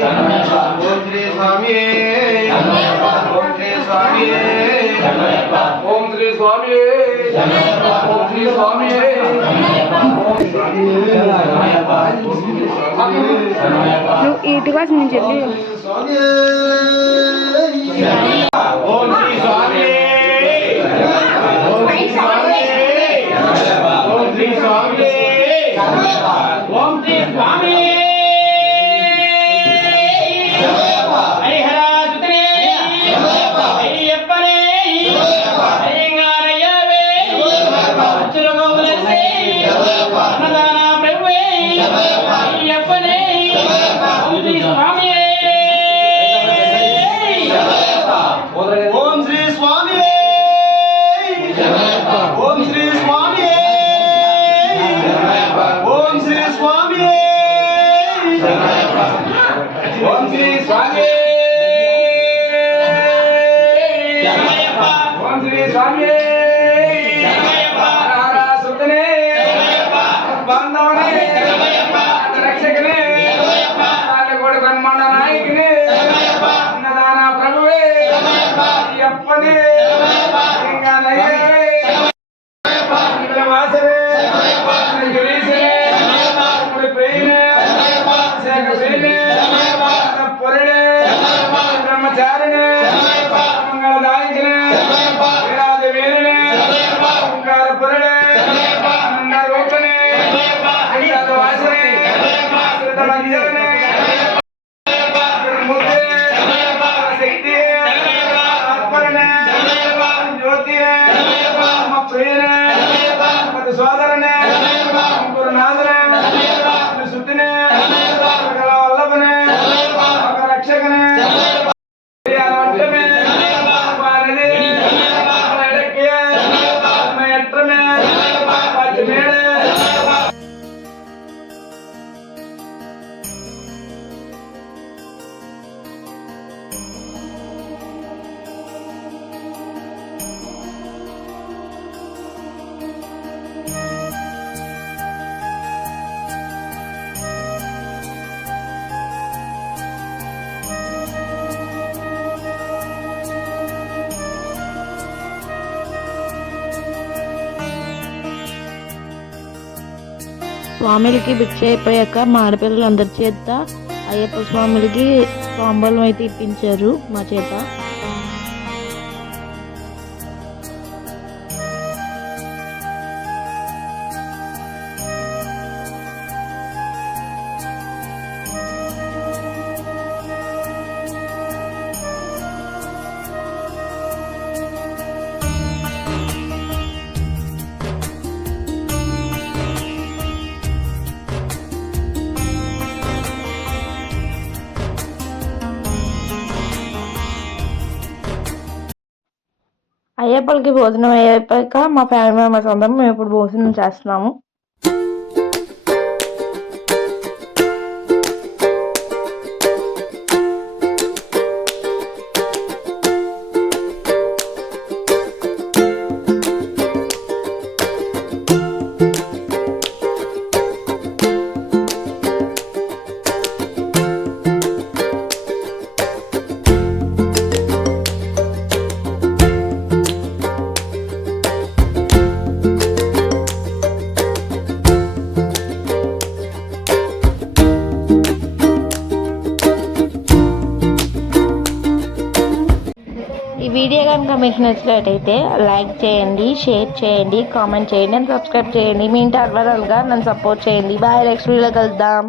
ಶ್ರೀ ಸ್ವಾಮಿಯೇ ಓಂ ಶ್ರೀ ಸ್ವಾಮಿಯೇ ಓಂ ಶ್ರೀ ಸ್ವಾಮಿಯೇ ಓಂ ಶ್ರೀ ಸ್ವಾಮಿಯೇ ನೀವು ಈಟಿವಾಗ ಮುಂಚೆ ಓಂ ಶ್ರೀ ಸ್ವಾಮಿಯೇ ಓಂ ಶ್ರೀ ಸ್ವಾಮಿಯೇ ಓಂ ಶ್ರೀ ಸ್ವಾಮಿಯೇ ಓಂ ಶ್ರೀ ಸ್ವಾಮಿಯೇ ఓం శ్రీ స్వామి. ఓం శ్రీ స్వామి. ఓం శ్రీ స్వామి రక్షకనే. కూడా బ్రహ్మాండ నాయకునే. అన్నదాన ప్రభువే. అప్పనే వాసనే ಕಾರಣ ಮಂಗಳ ದಾಯಿಗಳ ವೀರಾದ ವೀರನೆ ಮಂಗಳ ಪುರಳೆ ಮಂಗಳ ರೂಪನೆ ಅಡಿಯಾದ ವಾಸನೆ ನಿಜಾನೆ స్వామిలకి భిక్ష అయిపోయాక మా ఆడపిల్లలందరి చేత అయ్యప్ప స్వాములకి స్వాంబలం అయితే ఇప్పించారు మా చేత. అయ్యప్పలకి భోజనం అయ్యాక మా ఫ్యామిలీ మెంబర్స్ అందరం మేము ఇప్పుడు భోజనం చేస్తున్నాము. వీడియో కనుక మీకు నచ్చినట్టయితే లైక్ చేయండి షేర్ చేయండి కామెంట్ చేయండి అండ్ సబ్స్క్రైబ్ చేయండి. మీ ఇంటి అడ్వరాలుగా నన్ను సపోర్ట్ చేయండి. బాయ్ నెక్స్ట్ వీడియోలో కలుద్దాం.